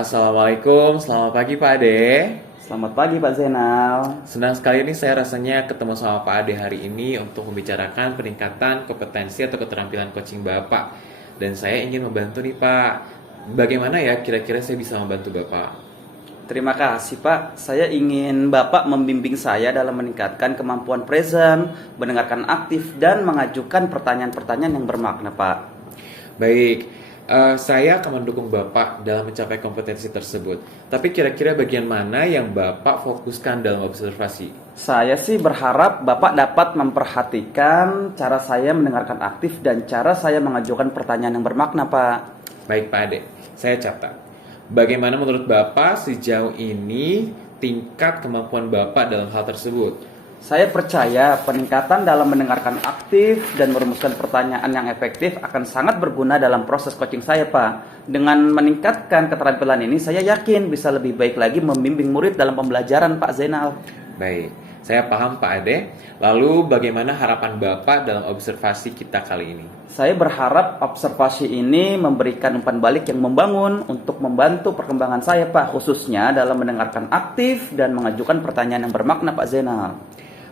Assalamualaikum, selamat pagi Pak Ade. Selamat pagi Pak Zainal. Senang sekali nih saya rasanya ketemu sama Pak Ade hari ini untuk membicarakan peningkatan kompetensi atau keterampilan coaching Bapak. Dan saya ingin membantu nih Pak. Bagaimana ya kira-kira saya bisa membantu Bapak? Terima kasih Pak. Saya ingin Bapak membimbing saya dalam meningkatkan kemampuan present, mendengarkan aktif, dan mengajukan pertanyaan-pertanyaan yang bermakna Pak. Baik, saya akan mendukung Bapak dalam mencapai kompetensi tersebut. Tapi kira-kira bagian mana yang Bapak fokuskan dalam observasi? Saya sih berharap Bapak dapat memperhatikan cara saya mendengarkan aktif dan cara saya mengajukan pertanyaan yang bermakna Pak. Baik Pak Ade, saya catat. Bagaimana menurut Bapak sejauh ini tingkat kemampuan Bapak dalam hal tersebut? Saya percaya peningkatan dalam mendengarkan aktif dan merumuskan pertanyaan yang efektif akan sangat berguna dalam proses coaching saya, Pak. Dengan meningkatkan keterampilan ini, saya yakin bisa lebih baik lagi membimbing murid dalam pembelajaran, Pak Zainal. Baik, saya paham Pak Ade. Lalu bagaimana harapan Bapak dalam observasi kita kali ini? Saya berharap observasi ini memberikan umpan balik yang membangun untuk membantu perkembangan saya, Pak, khususnya dalam mendengarkan aktif dan mengajukan pertanyaan yang bermakna, Pak Zainal.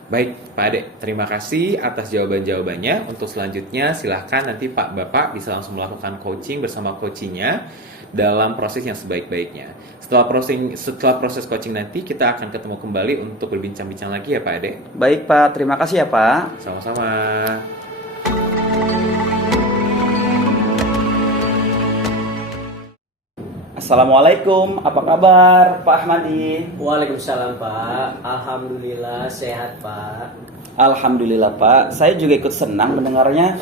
Baik, Pak Ade, terima kasih atas jawaban-jawabannya. Untuk selanjutnya, silahkan nanti Pak Bapak bisa langsung melakukan coaching bersama coachingnya dalam proses yang sebaik-baiknya. Setelah proses coaching nanti, kita akan ketemu kembali untuk berbincang-bincang lagi ya Pak Ade. Baik, Pak. Terima kasih ya, Pak. Sama-sama. Assalamualaikum, apa kabar Pak Ahmadi? Waalaikumsalam Pak, Alhamdulillah sehat Pak. Alhamdulillah Pak, saya juga ikut senang mendengarnya.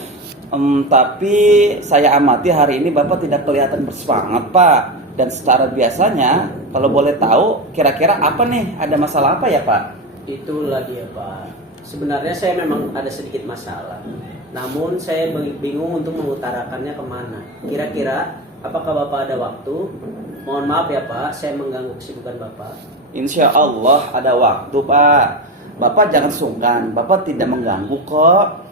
Tapi saya amati hari ini Bapak tidak kelihatan bersemangat Pak. Dan secara biasanya, kalau boleh tahu, kira-kira apa nih? Ada masalah apa ya Pak? Itulah dia Pak. Sebenarnya saya memang ada sedikit masalah. Namun saya bingung untuk mengutarakannya kemana. Kira-kira apakah Bapak ada waktu? Mohon maaf ya Pak, saya mengganggu kesibukan Bapak. Insya Allah ada waktu Pak. Bapak jangan sungkan, Bapak tidak mengganggu kok.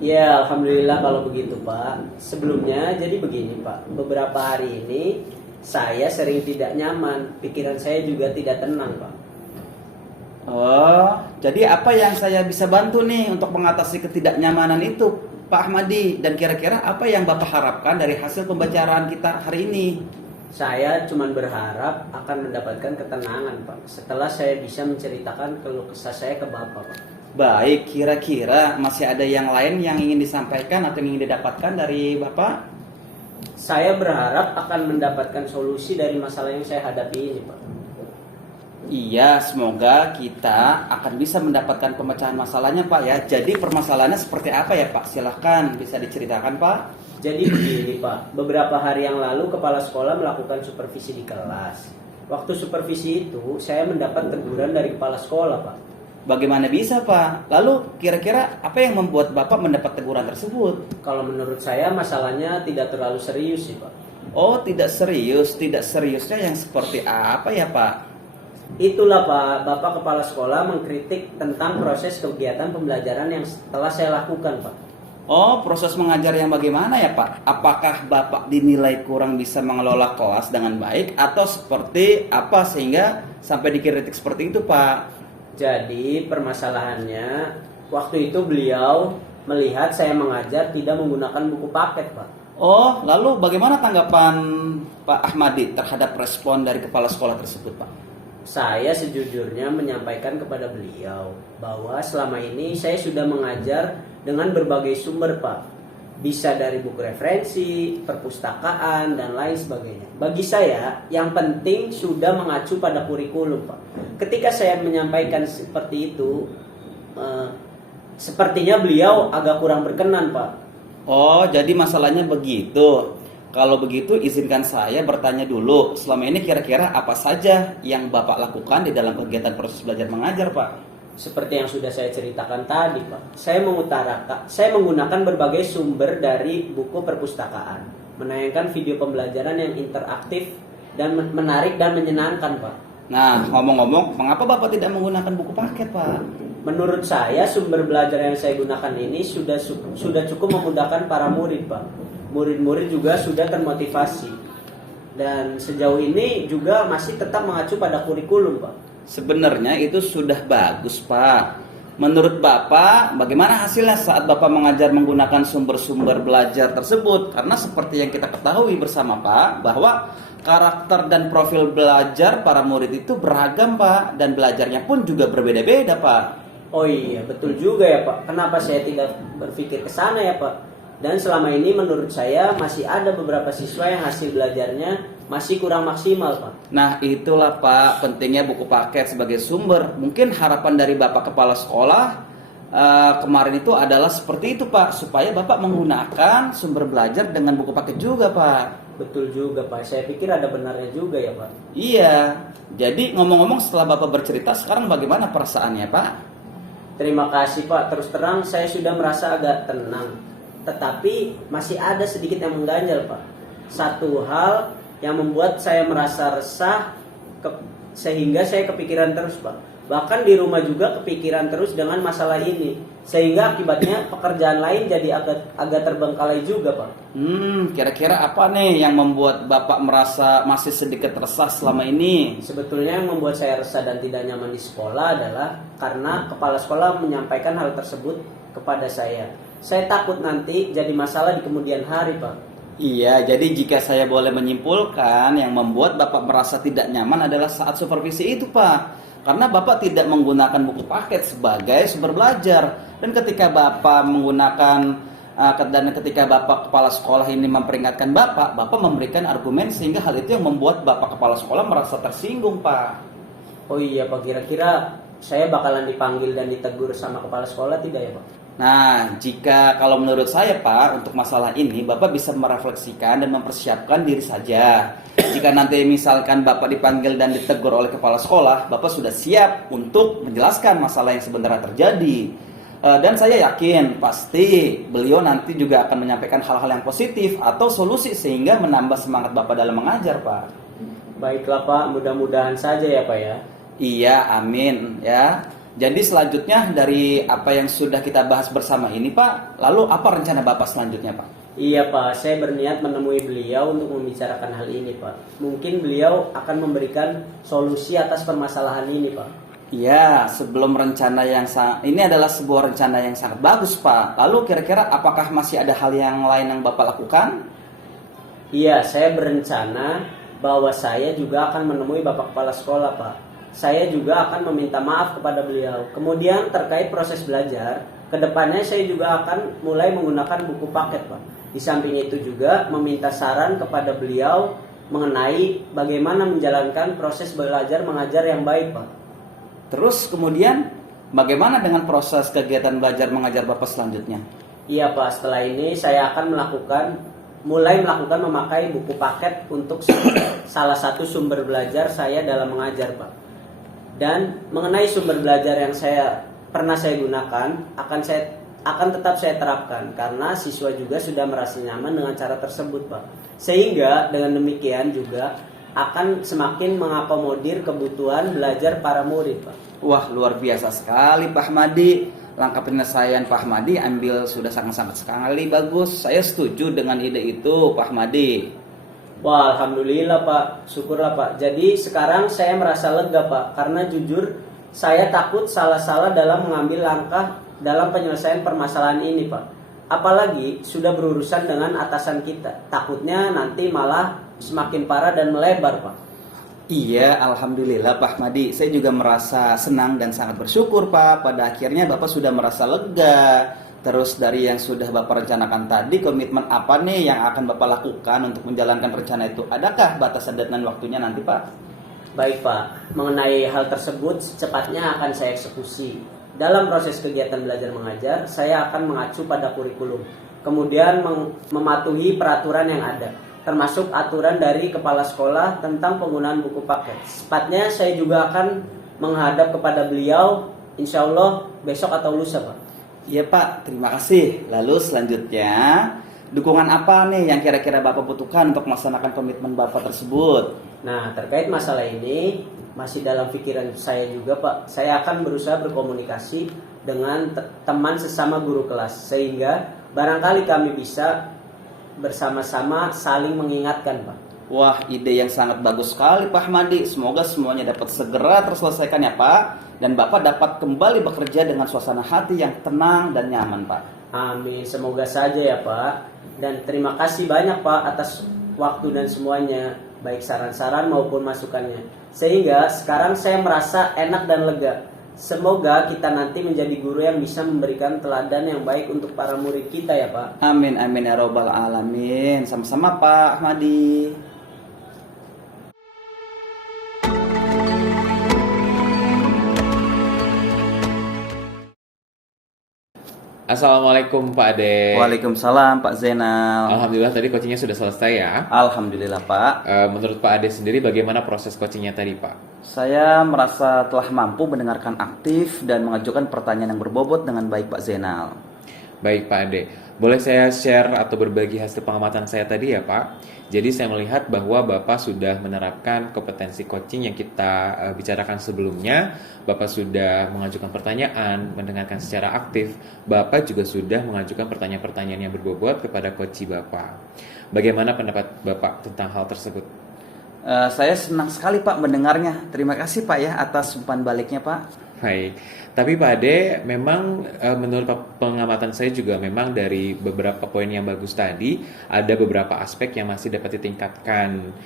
Ya Alhamdulillah kalau begitu Pak. Sebelumnya jadi begini Pak, beberapa hari ini saya sering tidak nyaman. Pikiran saya juga tidak tenang Pak. Oh, jadi apa yang saya bisa bantu nih untuk mengatasi ketidaknyamanan itu Pak Ahmadi? Dan kira-kira apa yang Bapak harapkan dari hasil pembicaraan kita hari ini? Saya cuma berharap akan mendapatkan ketenangan Pak setelah saya bisa menceritakan keluh kesah saya ke Bapak Pak. Baik, kira-kira masih ada yang lain yang ingin disampaikan atau ingin didapatkan dari Bapak? Saya berharap akan mendapatkan solusi dari masalah yang saya hadapi ini Pak. Iya, semoga kita akan bisa mendapatkan pemecahan masalahnya Pak ya. Jadi permasalahannya seperti apa ya Pak? Silahkan bisa diceritakan Pak. Jadi begini Pak, beberapa hari yang lalu kepala sekolah melakukan supervisi di kelas. Waktu supervisi itu saya mendapat teguran dari kepala sekolah Pak. Bagaimana bisa Pak? Lalu kira-kira apa yang membuat Bapak mendapat teguran tersebut? Kalau menurut saya masalahnya tidak terlalu serius sih Pak. Oh, tidak serius. Tidak seriusnya yang seperti apa ya Pak? Itulah Pak, Bapak kepala sekolah mengkritik tentang proses kegiatan pembelajaran yang telah saya lakukan Pak. Oh, proses mengajar yang bagaimana ya Pak? Apakah Bapak dinilai kurang bisa mengelola kelas dengan baik atau seperti apa sehingga sampai dikritik seperti itu Pak? Jadi permasalahannya waktu itu beliau melihat saya mengajar tidak menggunakan buku paket Pak. Oh, lalu bagaimana tanggapan Pak Ahmadi terhadap respon dari kepala sekolah tersebut Pak? Saya sejujurnya menyampaikan kepada beliau bahwa selama ini saya sudah mengajar dengan berbagai sumber Pak. Bisa dari buku referensi, perpustakaan, dan lain sebagainya. Bagi saya, yang penting sudah mengacu pada kurikulum Pak. Ketika saya menyampaikan seperti itu, sepertinya beliau agak kurang berkenan Pak. Oh, jadi masalahnya begitu. Kalau begitu izinkan saya bertanya dulu. Selama ini kira-kira apa saja yang Bapak lakukan di dalam kegiatan proses belajar mengajar Pak? Seperti yang sudah saya ceritakan tadi Pak, saya menggunakan berbagai sumber dari buku perpustakaan, menayangkan video pembelajaran yang interaktif dan menarik dan menyenangkan Pak. Nah, ngomong-ngomong, mengapa Bapak tidak menggunakan buku paket Pak? Menurut saya sumber belajar yang saya gunakan ini sudah cukup memudahkan para murid Pak. Murid-murid juga sudah termotivasi. Dan sejauh ini juga masih tetap mengacu pada kurikulum, Pak. Sebenarnya itu sudah bagus, Pak. Menurut Bapak, bagaimana hasilnya saat Bapak mengajar menggunakan sumber-sumber belajar tersebut? Karena seperti yang kita ketahui bersama, Pak, bahwa karakter dan profil belajar para murid itu beragam, Pak, dan belajarnya pun juga berbeda-beda, Pak. Oh iya, betul juga ya, Pak. Kenapa saya tidak berpikir ke sana ya, Pak? Dan selama ini menurut saya masih ada beberapa siswa yang hasil belajarnya masih kurang maksimal, Pak. Nah, itulah, Pak, pentingnya buku paket sebagai sumber. Mungkin harapan dari Bapak Kepala Sekolah kemarin itu adalah seperti itu, Pak, supaya Bapak menggunakan sumber belajar dengan buku paket juga, Pak. Betul juga, Pak. Saya pikir ada benarnya juga ya, Pak. Iya. Jadi ngomong-ngomong, setelah Bapak bercerita, sekarang bagaimana perasaannya, Pak? Terima kasih, Pak. Terus terang saya sudah merasa agak tenang. Tetapi masih ada sedikit yang mengganjal, Pak. Satu hal yang membuat saya merasa resah sehingga saya kepikiran terus, Pak. Bahkan di rumah juga kepikiran terus dengan masalah ini. Sehingga akibatnya pekerjaan lain jadi agak terbengkalai juga, Pak. Kira-kira apa nih yang membuat Bapak merasa masih sedikit resah selama ini? Sebetulnya yang membuat saya resah dan tidak nyaman di sekolah adalah karena kepala sekolah menyampaikan hal tersebut kepada saya. Saya takut nanti jadi masalah di kemudian hari, Pak. Iya, jadi jika saya boleh menyimpulkan, yang membuat Bapak merasa tidak nyaman adalah saat supervisi itu, Pak. Karena Bapak tidak menggunakan buku paket sebagai sumber belajar. Dan ketika Bapak menggunakan, dan ketika Bapak Kepala Sekolah ini memperingatkan Bapak memberikan argumen sehingga hal itu yang membuat Bapak Kepala Sekolah merasa tersinggung, Pak. Oh iya, Pak, kira-kira saya bakalan dipanggil dan ditegur sama kepala sekolah tidak ya, Pak? Nah, jika kalau menurut saya, Pak, untuk masalah ini Bapak bisa merefleksikan dan mempersiapkan diri saja. Jika nanti misalkan Bapak dipanggil dan ditegur oleh kepala sekolah, Bapak sudah siap untuk menjelaskan masalah yang sebenarnya terjadi. Dan saya yakin pasti beliau nanti juga akan menyampaikan hal-hal yang positif atau solusi sehingga menambah semangat Bapak dalam mengajar, Pak. Baiklah, Pak, mudah-mudahan saja ya, Pak ya. Iya, amin ya. Jadi selanjutnya dari apa yang sudah kita bahas bersama ini, Pak, lalu apa rencana Bapak selanjutnya, Pak? Iya, Pak, saya berniat menemui beliau untuk membicarakan hal ini, Pak. Mungkin beliau akan memberikan solusi atas permasalahan ini, Pak. Iya, sebelum rencana yang ini adalah sebuah rencana yang sangat bagus, Pak. Lalu kira-kira apakah masih ada hal yang lain yang Bapak lakukan? Iya, saya berencana bahwa saya juga akan menemui Bapak Kepala Sekolah, Pak. Saya juga akan meminta maaf kepada beliau. Kemudian terkait proses belajar, kedepannya saya juga akan mulai menggunakan buku paket, Pak. Di samping itu juga meminta saran kepada beliau mengenai bagaimana menjalankan proses belajar mengajar yang baik, Pak. Terus kemudian bagaimana dengan proses kegiatan belajar mengajar Bapak selanjutnya? Iya, Pak, setelah ini saya akan mulai melakukan memakai buku paket untuk salah satu sumber belajar saya dalam mengajar, Pak. Dan mengenai sumber belajar yang pernah saya gunakan akan tetap saya terapkan karena siswa juga sudah merasa nyaman dengan cara tersebut, Pak. Sehingga dengan demikian juga akan semakin mengakomodir kebutuhan belajar para murid, Pak. Wah, luar biasa sekali Pak Ahmadi. Langkah penyelesaian Pak Ahmadi ambil sudah sangat-sangat sekali bagus. Saya setuju dengan ide itu, Pak Ahmadi. Wah, alhamdulillah, Pak. Syukurlah, Pak. Jadi sekarang saya merasa lega, Pak, karena jujur saya takut salah-salah dalam mengambil langkah dalam penyelesaian permasalahan ini, Pak. Apalagi sudah berurusan dengan atasan kita. Takutnya nanti malah semakin parah dan melebar, Pak. Iya, alhamdulillah Pak Ahmadi. Saya juga merasa senang dan sangat bersyukur, Pak. Pada akhirnya Bapak sudah merasa lega. Terus dari yang sudah Bapak rencanakan tadi, komitmen apa nih yang akan Bapak lakukan untuk menjalankan rencana itu? Adakah batasan dan waktunya nanti, Pak? Baik, Pak. Mengenai hal tersebut, secepatnya akan saya eksekusi. Dalam proses kegiatan belajar mengajar, saya akan mengacu pada kurikulum. Kemudian mematuhi peraturan yang ada, termasuk aturan dari kepala sekolah tentang penggunaan buku paket. Sepatnya saya juga akan menghadap kepada beliau, insya Allah besok atau lusa, Pak. Iya Pak, terima kasih. Lalu selanjutnya, dukungan apa nih yang kira-kira Bapak butuhkan untuk melaksanakan komitmen Bapak tersebut? Nah, terkait masalah ini, masih dalam pikiran saya juga, Pak. Saya akan berusaha berkomunikasi dengan teman sesama guru kelas, sehingga barangkali kami bisa bersama-sama saling mengingatkan, Pak. Wah, ide yang sangat bagus sekali Pak Ahmadi. Semoga semuanya dapat segera terselesaikan ya Pak. Dan Bapak dapat kembali bekerja dengan suasana hati yang tenang dan nyaman Pak. Amin, semoga saja ya Pak. Dan terima kasih banyak Pak atas waktu dan semuanya, baik saran-saran maupun masukannya. Sehingga sekarang saya merasa enak dan lega. Semoga kita nanti menjadi guru yang bisa memberikan teladan yang baik untuk para murid kita ya Pak. Amin, amin ya robbal alamin. Sama-sama Pak Ahmadi. Assalamualaikum Pak Ade. Waalaikumsalam Pak Zainal. Alhamdulillah tadi coachingnya sudah selesai ya. Alhamdulillah Pak. Menurut Pak Ade sendiri bagaimana proses coachingnya tadi Pak? Saya merasa telah mampu mendengarkan aktif dan mengajukan pertanyaan yang berbobot dengan baik Pak Zainal. Baik Pak Ade, boleh saya share atau berbagi hasil pengamatan saya tadi ya Pak? Jadi saya melihat bahwa Bapak sudah menerapkan kompetensi coaching yang kita bicarakan sebelumnya. Bapak sudah mengajukan pertanyaan, mendengarkan secara aktif. Bapak juga sudah mengajukan pertanyaan-pertanyaan yang berbobot kepada coach Bapak. Bagaimana pendapat Bapak tentang hal tersebut? Saya senang sekali Pak mendengarnya. Terima kasih Pak ya atas umpan baliknya Pak. Baik, tapi Pak Ade memang menurut pengamatan saya juga memang dari beberapa poin yang bagus tadi ada beberapa aspek yang masih dapat ditingkatkan.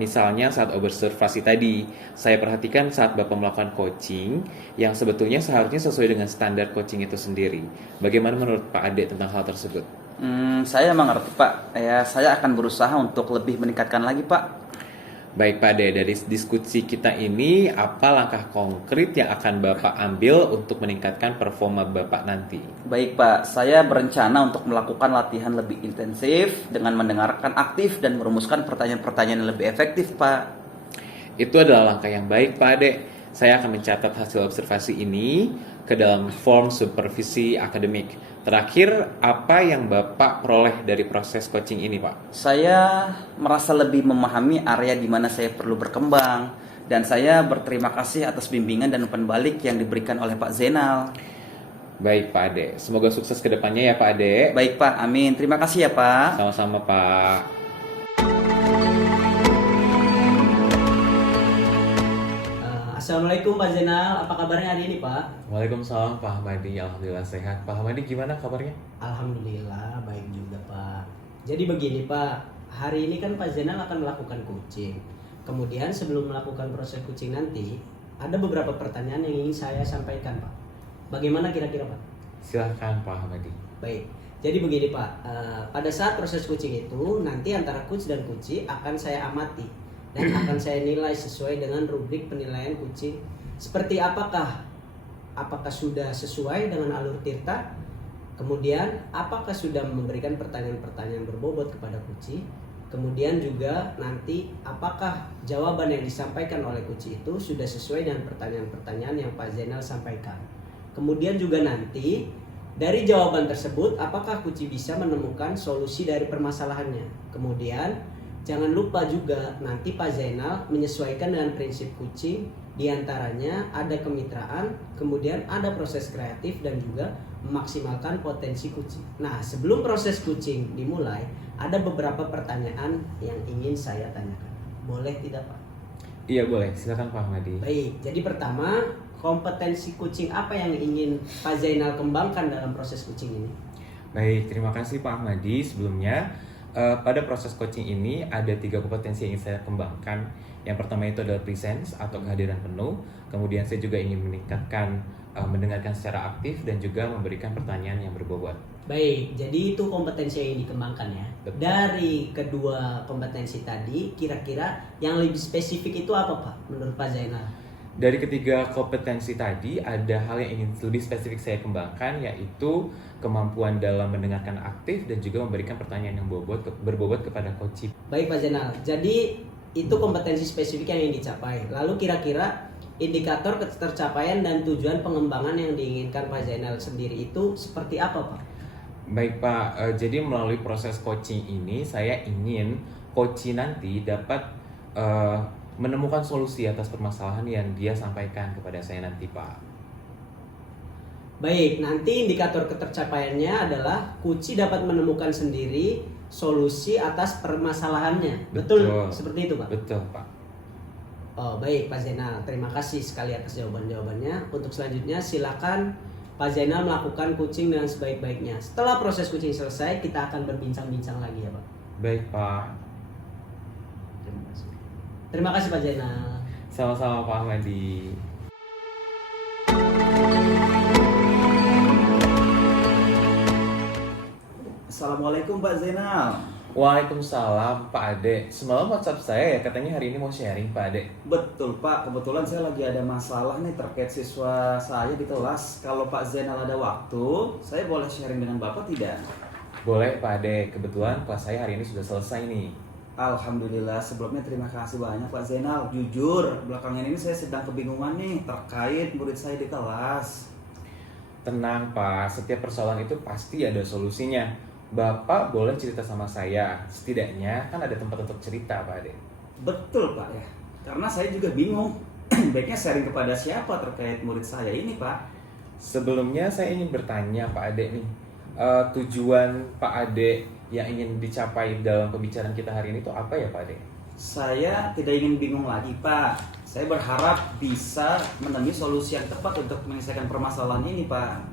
Misalnya saat observasi tadi, saya perhatikan saat Bapak melakukan coaching yang sebetulnya seharusnya sesuai dengan standar coaching itu sendiri. Bagaimana menurut Pak Ade tentang hal tersebut? Saya mengerti Pak. Saya akan berusaha untuk lebih meningkatkan lagi Pak. Baik Pak Ade, dari diskusi kita ini apa langkah konkret yang akan Bapak ambil untuk meningkatkan performa Bapak nanti? Baik Pak, saya berencana untuk melakukan latihan lebih intensif dengan mendengarkan aktif dan merumuskan pertanyaan-pertanyaan yang lebih efektif Pak. Itu adalah langkah yang baik Pak Ade. Saya akan mencatat hasil observasi ini ke dalam form supervisi akademik. Terakhir, apa yang Bapak peroleh dari proses coaching ini Pak? Saya merasa lebih memahami area di mana saya perlu berkembang. Dan saya berterima kasih atas bimbingan dan umpan balik yang diberikan oleh Pak Zainal. Baik Pak Ade, semoga sukses ke depannya ya Pak Ade. Baik Pak, amin. Terima kasih ya Pak. Sama-sama Pak. Assalamualaikum Pak Zainal, apa kabarnya hari ini Pak? Waalaikumsalam Pak Ahmadi, Alhamdulillah sehat. Pak Ahmadi gimana kabarnya? Alhamdulillah baik juga Pak. Jadi begini Pak, hari ini kan Pak Zainal akan melakukan coaching. Kemudian sebelum melakukan proses coaching nanti, ada beberapa pertanyaan yang ingin saya sampaikan Pak. Bagaimana kira-kira Pak? Silahkan Pak Ahmadi. Baik, jadi begini Pak, pada saat proses coaching itu nanti antara coach dan coachee akan saya amati dan akan saya nilai sesuai dengan rubrik penilaian coaching. Seperti apakah sudah sesuai dengan alur Tirta? Kemudian apakah sudah memberikan pertanyaan-pertanyaan berbobot kepada coachee? Kemudian juga nanti apakah jawaban yang disampaikan oleh coachee itu sudah sesuai dengan pertanyaan-pertanyaan yang Pak Zainal sampaikan. Kemudian juga nanti dari jawaban tersebut apakah coachee bisa menemukan solusi dari permasalahannya. Kemudian jangan lupa juga nanti Pak Zainal menyesuaikan dengan prinsip coaching, diantaranya ada kemitraan, kemudian ada proses kreatif dan juga memaksimalkan potensi coaching. Nah, sebelum proses coaching dimulai, ada beberapa pertanyaan yang ingin saya tanyakan. Boleh tidak Pak? Iya boleh, silakan Pak Ahmadi. Baik, jadi pertama, kompetensi coaching apa yang ingin Pak Zainal kembangkan dalam proses coaching ini? Baik, terima kasih Pak Ahmadi. Sebelumnya, pada proses coaching ini ada 3 kompetensi yang ingin saya kembangkan. Yang pertama itu adalah presence atau kehadiran penuh. Kemudian saya juga ingin meningkatkan mendengarkan secara aktif dan juga memberikan pertanyaan yang berbobot. Baik, jadi itu kompetensi yang ingin dikembangkan ya. Betul. Dari kedua kompetensi tadi, kira-kira yang lebih spesifik itu apa Pak menurut Pak Zainal? Dari ketiga kompetensi tadi ada hal yang ingin lebih spesifik saya kembangkan, yaitu kemampuan dalam mendengarkan aktif dan juga memberikan pertanyaan yang berbobot kepada coach. Baik Pak Zainal, jadi itu kompetensi spesifik yang ingin dicapai. Lalu kira-kira indikator ketercapaian dan tujuan pengembangan yang diinginkan Pak Zainal sendiri itu seperti apa Pak? Baik Pak, jadi melalui proses coaching ini saya ingin coach nanti dapat menemukan solusi atas permasalahan yang dia sampaikan kepada saya nanti Pak. Baik, nanti indikator ketercapaiannya adalah coach dapat menemukan sendiri solusi atas permasalahannya. Betul. Betul seperti itu, Pak? Betul, Pak. Oh, baik Pak Zainal. Terima kasih sekali atas jawaban-jawabannya. Untuk selanjutnya silakan Pak Zainal melakukan coaching dengan sebaik-baiknya. Setelah proses coaching selesai, kita akan berbincang-bincang lagi ya, Pak. Baik, Pak. Terima kasih. Terima kasih Pak Zainal. Sama-sama Pak Ahmadi. Assalamualaikum Pak Zainal. Waalaikumsalam Pak Ade. Semalam WhatsApp saya ya katanya hari ini mau sharing Pak Ade. Betul Pak, kebetulan saya lagi ada masalah nih terkait siswa saya di kelas. Kalau Pak Zainal ada waktu, saya boleh sharing dengan Bapak tidak? Boleh Pak Ade, kebetulan kelas saya hari ini sudah selesai nih. Alhamdulillah, sebelumnya terima kasih banyak Pak Zainal. Jujur, belakangan ini saya sedang kebingungan nih terkait murid saya di kelas. Tenang Pak, setiap persoalan itu pasti ada solusinya. Bapak boleh cerita sama saya, setidaknya kan ada tempat untuk cerita Pak Ade. Betul Pak ya, karena saya juga bingung. Baiknya sharing kepada siapa terkait murid saya ini Pak? Sebelumnya saya ingin bertanya Pak Ade nih, tujuan Pak Ade yang ingin dicapai dalam pembicaraan kita hari ini itu apa ya Pak Ade? Saya tidak ingin bingung lagi Pak. Saya berharap bisa menemui solusi yang tepat untuk menyelesaikan permasalahan ini Pak.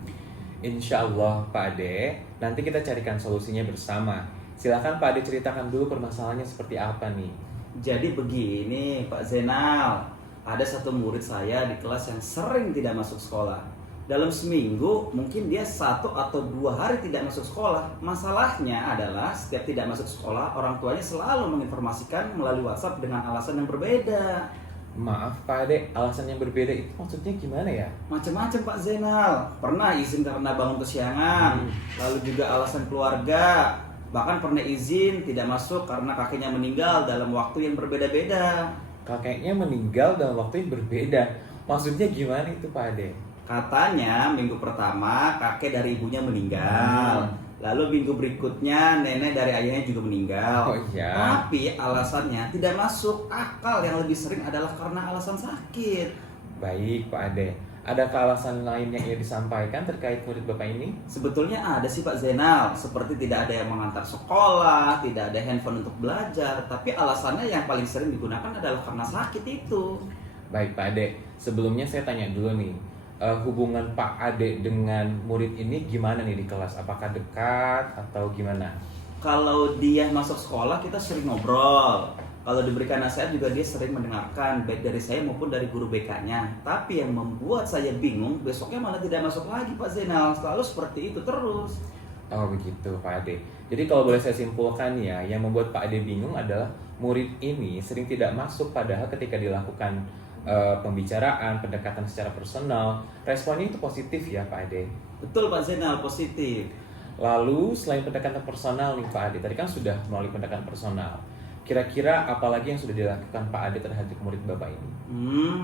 Insya Allah Pak Ade, nanti kita carikan solusinya bersama. Silakan Pak Ade ceritakan dulu permasalahannya seperti apa nih. Jadi begini Pak Zainal, ada satu murid saya di kelas yang sering tidak masuk sekolah. Dalam seminggu mungkin dia 1 atau 2 hari tidak masuk sekolah. Masalahnya adalah setiap tidak masuk sekolah, orang tuanya selalu menginformasikan melalui WhatsApp dengan alasan yang berbeda. Maaf Pak Ade, alasan yang berbeda itu maksudnya gimana ya? Macam-macam Pak Zainal. Pernah izin karena bangun kesiangan, lalu juga alasan keluarga. Bahkan pernah izin tidak masuk karena kakeknya meninggal dalam waktu yang berbeda-beda. Kakeknya meninggal dalam waktu yang berbeda. Maksudnya gimana itu Pak Ade? Katanya minggu pertama kakek dari ibunya meninggal. Lalu minggu berikutnya nenek dari ayahnya juga meninggal. Oh iya. Tapi alasannya tidak masuk akal, yang lebih sering adalah karena alasan sakit. Baik Pak Ade, adakah alasan lain yang ia disampaikan terkait murid Bapak ini? Sebetulnya ada sih Pak Zainal, seperti tidak ada yang mengantar sekolah, tidak ada handphone untuk belajar. Tapi alasannya yang paling sering digunakan adalah karena sakit itu. Baik Pak Ade, sebelumnya saya tanya dulu nih, hubungan Pak Ade dengan murid ini gimana nih di kelas? Apakah dekat atau gimana? Kalau dia masuk sekolah kita sering ngobrol. Kalau diberikan nasihat juga dia sering mendengarkan, baik dari saya maupun dari guru BK-nya. Tapi yang membuat saya bingung, besoknya malah tidak masuk lagi Pak Zainal. Selalu seperti itu terus. Oh begitu Pak Ade. Jadi kalau boleh saya simpulkan ya, yang membuat Pak Ade bingung adalah murid ini sering tidak masuk padahal ketika dilakukan pembicaraan, pendekatan secara personal, responnya itu positif ya Pak Ade. Betul Pak Zainal, positif. Lalu selain pendekatan personal nih Pak Ade, tadi kan sudah melalui pendekatan personal. Kira-kira apalagi yang sudah dilakukan Pak Ade terhadap murid Bapak ini?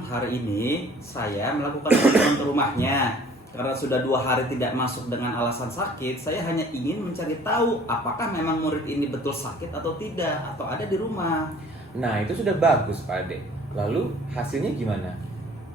Hari ini saya melakukan kunjungan ke rumahnya. Karena sudah 2 hari tidak masuk dengan alasan sakit, saya hanya ingin mencari tahu apakah memang murid ini betul sakit atau tidak, atau ada di rumah. Nah itu sudah bagus Pak Ade. Lalu hasilnya gimana?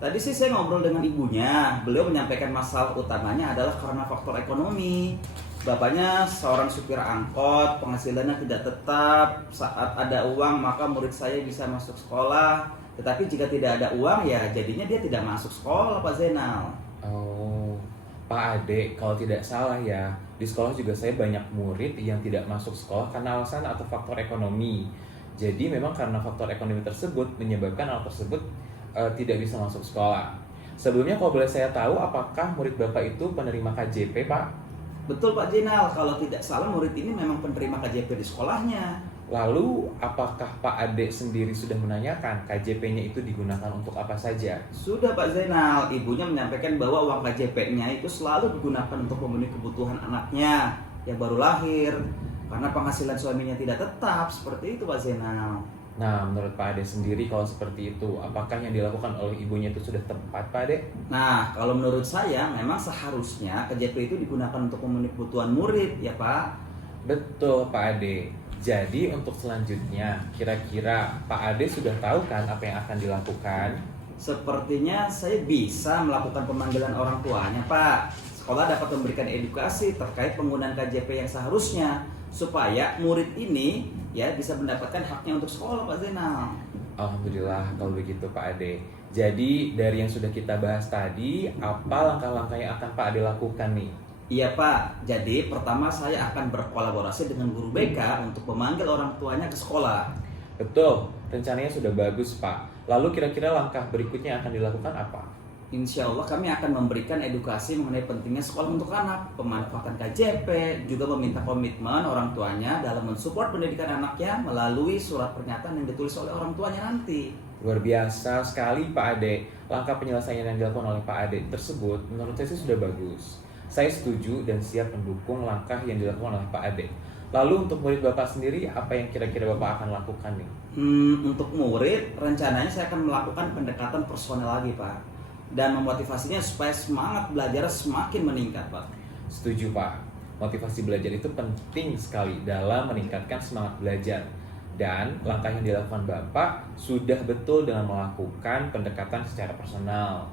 Tadi sih saya ngobrol dengan ibunya. Beliau menyampaikan masalah utamanya adalah karena faktor ekonomi. Bapaknya seorang supir angkot, penghasilannya tidak tetap. Saat ada uang maka murid saya bisa masuk sekolah. Tetapi jika tidak ada uang ya jadinya dia tidak masuk sekolah Pak Zainal. Oh, Pak Ade, kalau tidak salah ya, di sekolah juga saya banyak murid yang tidak masuk sekolah karena alasan atau faktor ekonomi. Jadi memang karena faktor ekonomi tersebut menyebabkan anak tersebut tidak bisa masuk sekolah. Sebelumnya kalau boleh saya tahu, apakah murid Bapak itu penerima KJP Pak? Betul Pak Zainal, kalau tidak salah murid ini memang penerima KJP di sekolahnya. Lalu apakah Pak Ade sendiri sudah menanyakan KJP-nya itu digunakan untuk apa saja? Sudah Pak Zainal, ibunya menyampaikan bahwa uang KJP-nya itu selalu digunakan untuk memenuhi kebutuhan anaknya yang baru lahir. Karena penghasilan suaminya tidak tetap, seperti itu Pak Zainal. Nah, menurut Pak Ade sendiri kalau seperti itu, apakah yang dilakukan oleh ibunya itu sudah tepat Pak Ade? Nah, kalau menurut saya memang seharusnya KJP itu digunakan untuk memenuhi kebutuhan murid, ya Pak. Betul Pak Ade. Jadi untuk selanjutnya, kira-kira Pak Ade sudah tahu kan apa yang akan dilakukan? Sepertinya saya bisa melakukan pemanggilan orang tuanya Pak. Sekolah dapat memberikan edukasi terkait penggunaan KJP yang seharusnya. supaya murid ini ya bisa mendapatkan haknya untuk sekolah Pak Zainal. Alhamdulillah kalau begitu Pak Ade. Jadi dari yang sudah kita bahas tadi, apa langkah-langkah yang akan Pak Ade lakukan nih? Iya Pak, jadi pertama saya akan berkolaborasi dengan guru BK untuk memanggil orang tuanya ke sekolah. Betul, rencananya sudah bagus Pak. Lalu kira-kira langkah berikutnya akan dilakukan apa? Insya Allah kami akan memberikan edukasi mengenai pentingnya sekolah untuk anak, pemanfaatan KJP, juga meminta komitmen orang tuanya dalam mensupport pendidikan anaknya melalui surat pernyataan yang ditulis oleh orang tuanya nanti. Luar biasa sekali Pak Ade. Langkah penyelesaian yang dilakukan oleh Pak Ade tersebut menurut saya sih sudah bagus. Saya setuju dan siap mendukung langkah yang dilakukan oleh Pak Ade. Lalu untuk murid Bapak sendiri, apa yang kira-kira Bapak akan lakukan nih? Untuk murid, rencananya saya akan melakukan pendekatan personal lagi Pak, dan memotivasinya supaya semangat belajar semakin meningkat Pak. Setuju Pak. Motivasi belajar itu penting sekali dalam meningkatkan semangat belajar. Dan langkah yang dilakukan Bapak sudah betul dengan melakukan pendekatan secara personal.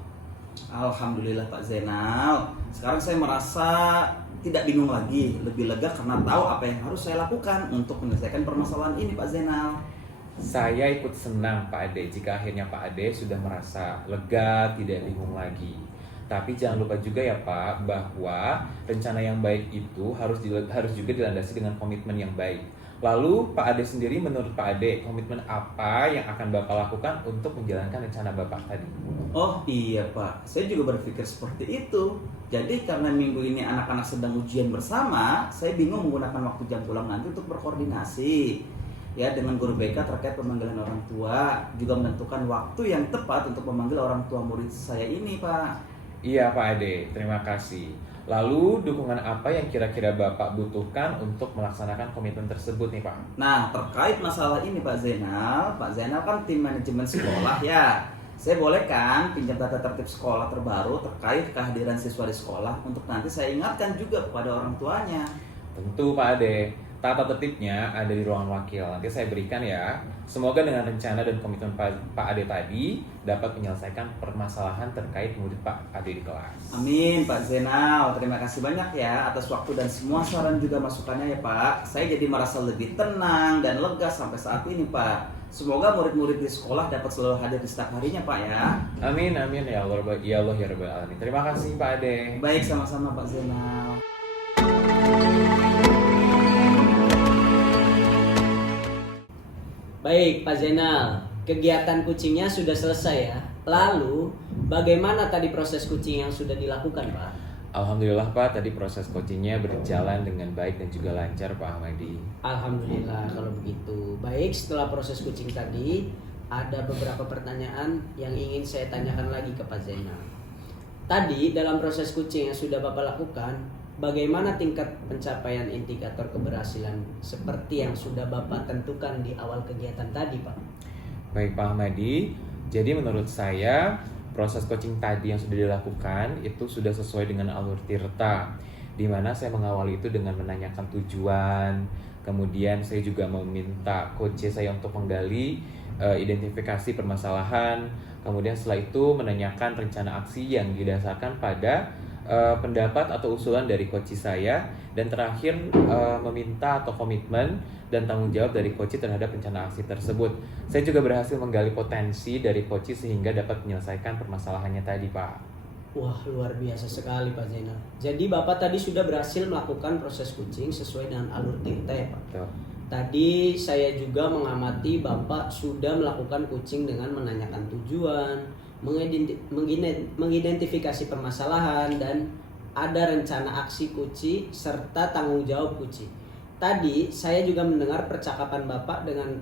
Alhamdulillah Pak Zainal. Sekarang saya merasa tidak bingung lagi, lebih lega karena tahu apa yang harus saya lakukan untuk menyelesaikan permasalahan ini Pak Zainal. Saya ikut senang Pak Ade jika akhirnya Pak Ade sudah merasa lega, tidak bingung lagi. Tapi jangan lupa juga ya Pak, bahwa rencana yang baik itu harus juga dilandasi dengan komitmen yang baik. Lalu Pak Ade sendiri, menurut Pak Ade, komitmen apa yang akan Bapak lakukan untuk menjalankan rencana Bapak tadi? Oh iya Pak, saya juga berpikir seperti itu. Jadi karena minggu ini anak-anak sedang ujian bersama, saya bingung menggunakan waktu jam pulang nanti untuk berkoordinasi ya dengan guru BK terkait pemanggilan orang tua, juga menentukan waktu yang tepat untuk memanggil orang tua murid saya ini Pak. Iya Pak Ade, terima kasih. Lalu dukungan apa yang kira-kira Bapak butuhkan untuk melaksanakan komitmen tersebut nih Pak? Nah terkait masalah ini Pak Zainal kan tim manajemen sekolah ya. Saya boleh kan pinjam tata tertib sekolah terbaru terkait kehadiran siswa di sekolah untuk nanti saya ingatkan juga kepada orang tuanya. Tentu Pak Ade. Tata tertibnya ada di ruangan wakil. Nanti saya berikan ya. Semoga dengan rencana dan komitmen Pak Ade tadi dapat menyelesaikan permasalahan terkait murid Pak Ade di kelas. Amin Pak Zainal. Terima kasih banyak ya atas waktu dan semua saran juga masukannya ya Pak. Saya jadi merasa lebih tenang dan lega sampai saat ini Pak. Semoga murid-murid di sekolah dapat selalu hadir di setiap harinya Pak ya. Amin amin ya Allah ya Allah ya Rabbal alamin. Terima kasih Pak Ade. Baik, sama-sama Pak Zainal. Baik Pak Zainal, kegiatan kucingnya sudah selesai ya. Lalu bagaimana tadi proses kucing yang sudah dilakukan Pak? Alhamdulillah Pak, tadi proses coachingnya berjalan dengan baik dan juga lancar Pak Ahmadi. Alhamdulillah kalau begitu. Baik, setelah proses kucing tadi, ada beberapa pertanyaan yang ingin saya tanyakan lagi ke Pak Zainal. Tadi dalam proses kucing yang sudah Bapak lakukan, bagaimana tingkat pencapaian indikator keberhasilan seperti yang sudah Bapak tentukan di awal kegiatan tadi Pak? Baik Pak Ahmadi, jadi menurut saya proses coaching tadi yang sudah dilakukan itu sudah sesuai dengan alur Tirta, di mana saya mengawali itu dengan menanyakan tujuan, kemudian saya juga meminta coach saya untuk menggali identifikasi permasalahan, kemudian setelah itu menanyakan rencana aksi yang didasarkan pada pendapat atau usulan dari coach saya, dan terakhir meminta atau komitmen dan tanggung jawab dari coach terhadap rencana aksi tersebut. Saya juga berhasil menggali potensi dari coach sehingga dapat menyelesaikan permasalahannya tadi Pak. Wah, luar biasa sekali Pak Zainal. Jadi Bapak tadi sudah berhasil melakukan proses kucing sesuai dengan alur Tirta ya Pak? Betul. Tadi saya juga mengamati Bapak sudah melakukan kucing dengan menanyakan tujuan, mengidentifikasi permasalahan, dan ada rencana aksi kuci serta tanggung jawab kuci. Tadi saya juga mendengar percakapan Bapak dengan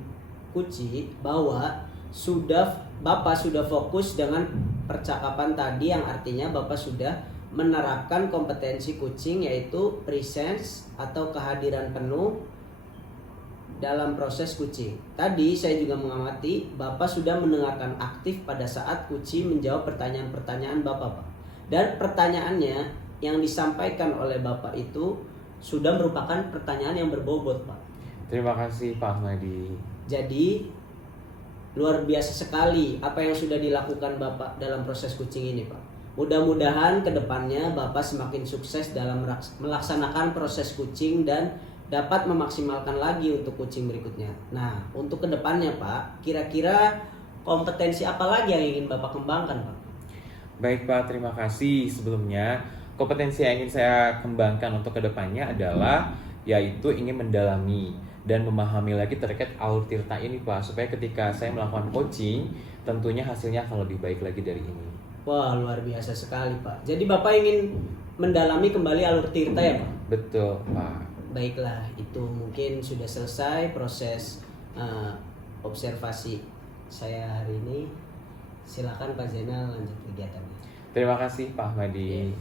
kuci bahwa Bapak sudah fokus dengan percakapan tadi, yang artinya Bapak sudah menerapkan kompetensi kucing, yaitu presence atau kehadiran penuh dalam proses kucing. Tadi saya juga mengamati Bapak sudah mendengarkan aktif pada saat kucing menjawab pertanyaan-pertanyaan Bapak Pak. Dan pertanyaannya yang disampaikan oleh Bapak itu sudah merupakan pertanyaan yang berbobot Pak. Terima kasih Pak Ahmadi. Jadi luar biasa sekali apa yang sudah dilakukan Bapak dalam proses kucing ini Pak. Mudah-mudahan kedepannya Bapak semakin sukses dalam melaksanakan proses kucing dan dapat memaksimalkan lagi untuk coaching berikutnya. Nah, untuk kedepannya Pak, kira-kira kompetensi apa lagi yang ingin Bapak kembangkan Pak? Baik Pak, terima kasih. Sebelumnya, kompetensi yang ingin saya kembangkan untuk kedepannya adalah yaitu ingin mendalami dan memahami lagi terkait alur tirta ini Pak, supaya ketika saya melakukan coaching, tentunya hasilnya akan lebih baik lagi dari ini. Wah, luar biasa sekali Pak. Jadi Bapak ingin mendalami kembali alur tirta ya Pak? Betul Pak. Baiklah, itu mungkin sudah selesai proses observasi saya hari ini. Silakan Pak Zainal lanjut kegiatannya. Terima kasih Pak Ahmadi. Iya.